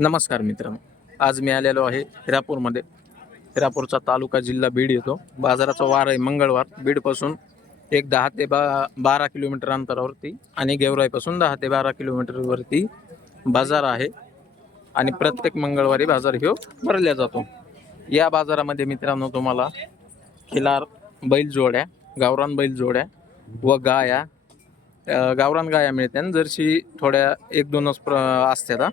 नमस्कार मित्रांनो. आज मी आलेलो आहे हिरापूरमध्ये हिरापूरचा तालुका जिल्हा बीड येतो. बाजाराचा वार आहे मंगळवार. बीडपासून एक दहा ते बा बारा किलोमीटर अंतरावरती आणि गेवराईपासून दहा ते बारा किलोमीटरवरती बाजार आहे. आणि प्रत्येक मंगळवारी बाजार ह्यो भरला जातो. या बाजारामध्ये मित्रांनो तुम्हाला खिलार बैल जोड्या गावरान बैल जोड्या व गाया गावरान गाया मिळत्या जरशी थोड्या एक दोनच प्र असतात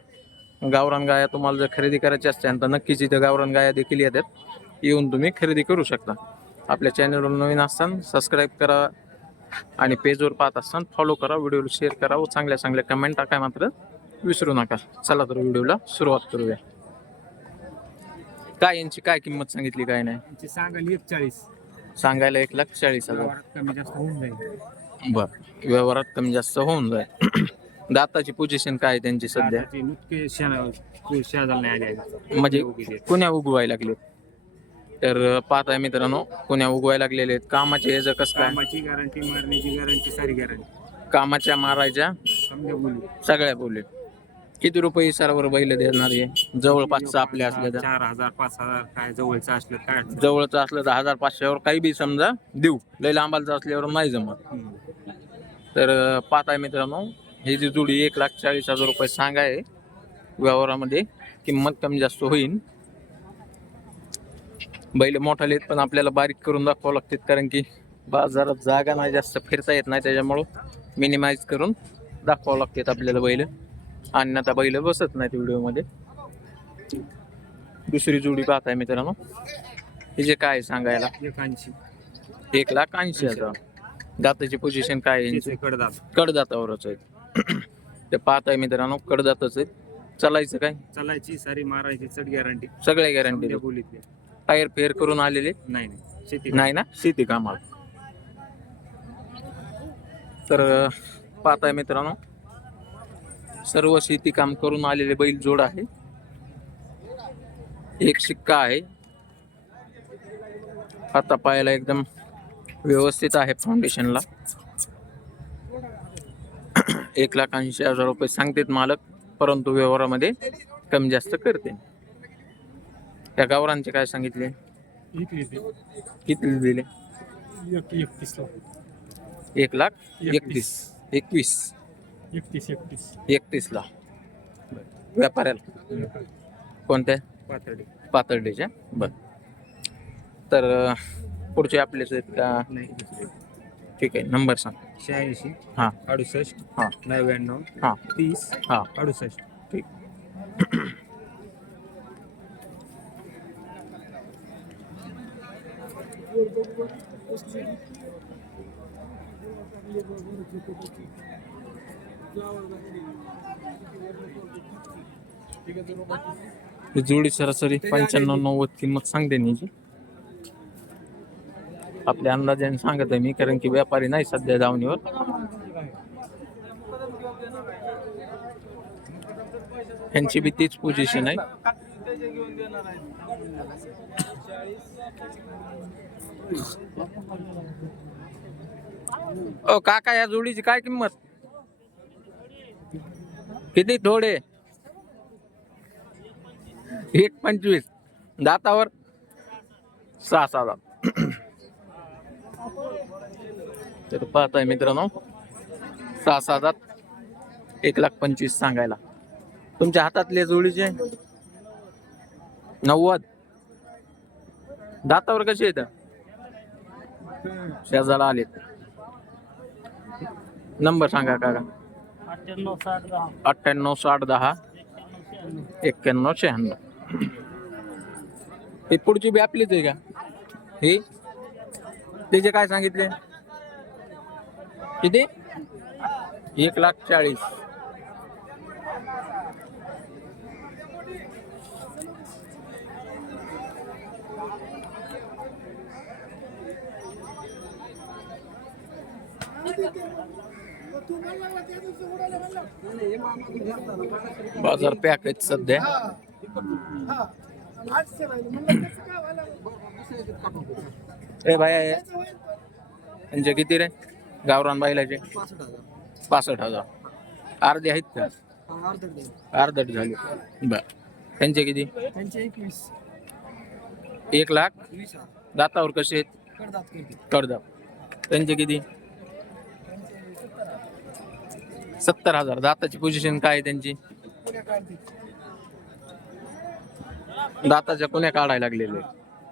गावरान गाया तुम्हाला जर खरेदी करायची असते तर नक्कीच इथं गावरान गाया देखील येतात. येऊन तुम्ही खरेदी करू शकता. आपल्या चॅनलवर नवीन असताना सबस्क्राईब करा आणि पेजवर पाहत असताना फॉलो करा व्हिडिओला शेअर करा व चांगल्या चांगल्या कमेंट टाकाय मात्र विसरू नका. चला तर व्हिडिओला सुरुवात करूया. काय यांची काय किंमत सांगितली काय नाही? सांगाल एक चाळीस सांगायला एक लाख चाळीस हजार. कमी जास्त होऊन जाईल. बर. व्यवहारात कमी जास्त होऊन जाईल. दाताची पोझिशन काय आहे त्यांची सध्या? दादाची नुकते शेणा शेजाला नाही आले आहेत. म्हणजे आहेत. कुण्या उगवायला लागले? तर पाहत आहे मित्रांनो कुण्या उगवायला लागलेले आहेत? कामाचे याचं कसं काय? कामाची गॅरंटी मारण्याची गॅरंटी सारी गॅरंटी कामाच्या मारायच्या समजा बोलू. सगळ्या बोलले. किती रुपये सरावर बैल देणार आहे जवळपासचं आपल्या असल्या तर. चार हजार पाच हजार काय जवळचं असलं काय अडचण? जवळचं असलं तर हजार पाचशेवर काही बी समजा देऊ. लय लांबालचं असल्यावर नाही जमत. नाही. तर अं, पाहत आहे मित्रांनो ही जी जोडी एक लाख चाळीस हजार रुपये सांगाय व्यवहारामध्ये किंमत कमी जास्त होईल बैल मोठाले आहेत पण आपल्याला बारीक करून दाखवावं लागतात कारण की बाजारात जागा नाही जास्त फिरता येत नाही त्याच्यामुळं मिनिमाइज करून दाखवावं लागतात आपल्याला बैल. आणि आता बैल बसत नाहीत व्हिडिओमध्ये. दुसरी जोडी पाहत आहे मित्रांनो हिचे काय आहे सांगायला? एक लाख ऐंशी हजार. दाताची पोझिशन काय आहे कडदातावरच आहेत. ते पाहत आहे मित्रांनो कडदातच आहेत. चालायचं काय? चालायची सारी मारायची चढ गॅरंटी सगळ्या गॅरंटी बोलीतली टायर फेअर करून आलेले? नाही नाही. शेती नाही ना? शेती कामाला. तर अं, पाहत आहे मित्रांनो सर्व शेती काम करून आलेले बैल जोड आहे. एक शिक्का आहे. आता पायाला एकदम व्यवस्थित आहे फाउंडेशनला एक लाख ऐंशी हजार रुपये सांगतेत मालक परंतु व्यवहारामध्ये कमी जास्त करते. त्या गावरांचे काय सांगितले? किती दिले? एक लाख एकतीस. एकवीस. एकतीस एकतीस एकतीस ला व्यापाऱ्याला. कोणत्या? पातळी पातळीच्या बर. तर पुढचे आपलेच आहेत का? ठीक आहे नंबर सांग. शहाऐंशी हां. अडुसष्ट हां. नव्याण्णव हां. तीस हां. अडुसष्ट. ठीक. जोडी सरासरी पंच्याण्णव नव्वद किंमत सांगते नीची आपल्या अंदाजाने सांगत आहे मी कारण की व्यापारी नाही सध्या धावणीवर. यांची बी तीच पोझिशन आहे. ओ काका या जोडीची काय किंमत? किती थोडे? एक पंचवीस. दातावर? सहा सहा दात तर पाहताय मित्रांनो. सहा सहा एक लाख पंचवीस सांगायला. तुमच्या हातातले जोडीचे. नव्वद. दातावर कसे येत शेजाला आलेत. नंबर सांगा काका. अठ्ठ्याण्णव साठ दहा अठ्ठ्याण्णव साठ दहा. एक्क्याण्णव शहाण्णव. ही पुढची बी आपलीच आहे का? ही? त्याचे काय सांगितले? किती? एक लाख चाळीस. बाजार पॅक आहेत सध्या. रे भाई यांचे किती रे? गावरान बैलाचे. पासष्ट हजार. अर्धे आहेत का? अर्धट झाले. बर. त्यांचे किती? त्यांचे एकवीस. एक लाख. वीस हजार. दातावर कसे आहेत? करतात किती कडदाब त्यांचे किती? सत्तर हजार. दाताची पोझिशन काय आहे त्यांची? पुण्या काढते दाताच्या कोण्या काढायला लागलेले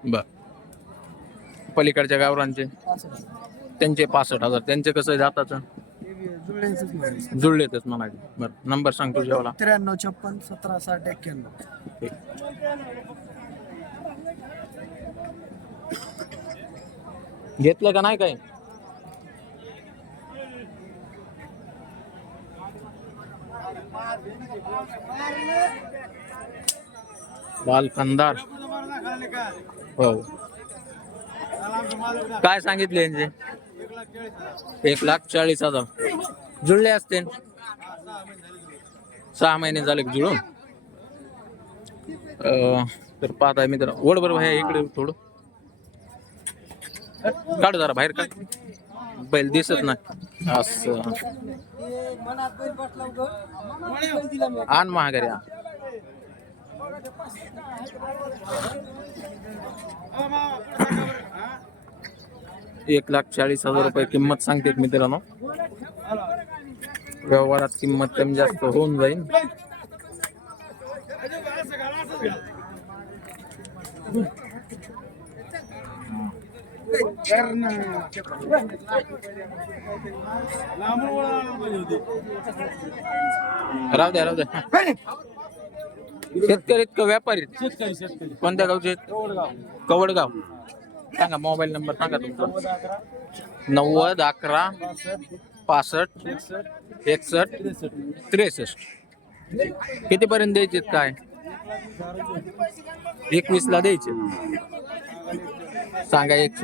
बर. पलीकडच्या गावरांचे पासष्ट त्यांचे पासष्ट हजार. त्यांचे कसं जुळ्यांचंच म्हणायचं जुळलेतच म्हणायचे. बरं नंबर सांग तुझ्यावाला त्र्याण्णव छप्पन सतरा साठ एक्क्याण्णव. घेतलं का नाही काय लाल खंदार हो. काय सांगितले यांचे? एक लाख चाळीस हजार. जुळले असते. सहा महिने झाले जुळून. अं, तर पाहताय मित्र ओढ बरं भाई इकडे थोडं. काढ जरा बाहेर काढ. बैल दिसत नाही. असं. आण महागारी आण. एक लाख चाळीस हजार रुपये किंमत सांगते मित्रांनो. व्यवहारात किंमत कमी जास्त होऊन जाईल. राहू द्या राहू द्या. शेतकरी आहेत. का व्यापारी कोणत्या गावचे? कवडगाव. सांगा मोबाईल नंबर सांगा तुमचा. नव्वद अकरा पासष्ट एकसष्ट त्रेसष्ट. कितीपर्यंत द्यायचे काय? एकवीस ला द्यायचे सांगा एक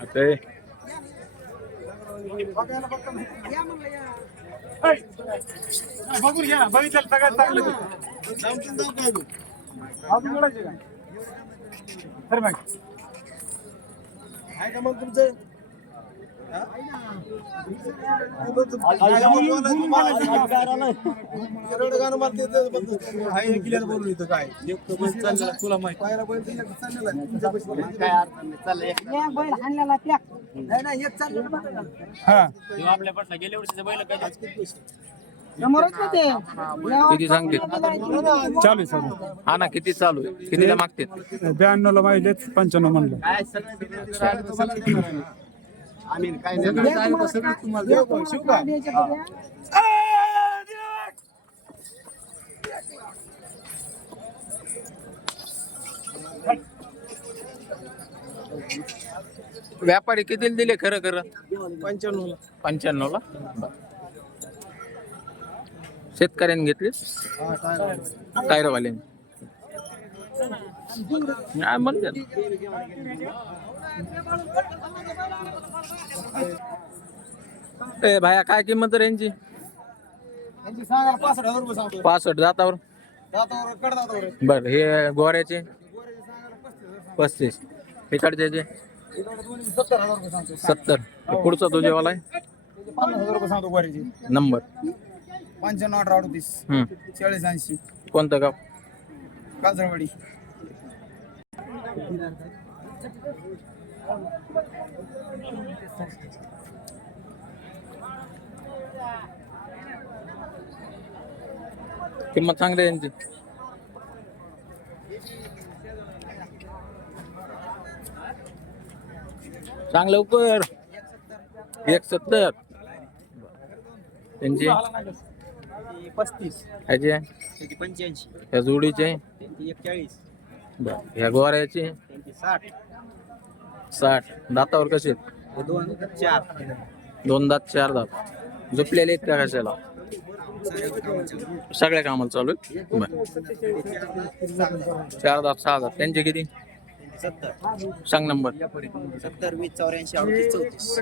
अते बघून घ्या बघितलं सगळ्यात चांगलं. अजून मिळायचे का खरं मग आहे का मग तुमचं? तुला माहिती बैल हाणलेला त्या हा समोरच ना ते किती सांगते चालू आहे. चालू हा ना किती चालू आहे कितीला मागते ब्याण्णव ला माहिती पंच्याण्णव म्हणलं व्यापारी कितीला दिले खरं खरं? पंच्याण्णव ला पंच्याण्णव ला शेतकऱ्यांनी घेतले? टायरवाल्यांनी काय म्हणते ए भाया काय किंमत आहे यांची? यांची सांगा पासष्ट हजार रुपये सांगतो पासष्ट जातावर? दातावर आहे. बर हे गोऱ्याचे? पस्तीस इकडच्याचे? इकडे दोन्ही सत्तर हजार रुपये सांगतो सत्तर. हे पुढचा तुझ्यावाला आहे? त्याचे पन्नास हजार रुपये सांगतो गोऱ्याची. नंबर. पंच्याण्णव अठरा अडतीस. हम्म. चाळीस ऐंशी. कोणतं गाव? काजरवाडी किंमत चांगली आहे यांची. सांग लवकर. एक सत्तर त्यांची? पस्तीस. ह्याची? पंच्याऐंशी. ह्या जोडीचे? बर. ह्या गोऱ्याचे? साठ. साठ. दातावर कसे आहेत? दोन चार. दोन दात चार दात. झोपलेले आहेत का कशाला? सगळ्या कामाला चालू आहेत? बर. चार दात सहा दात. त्यांचे किती? सत्तर. सांग नंबर. सत्तर वीस चौऱ्याऐंशी अडतीस चौतीस.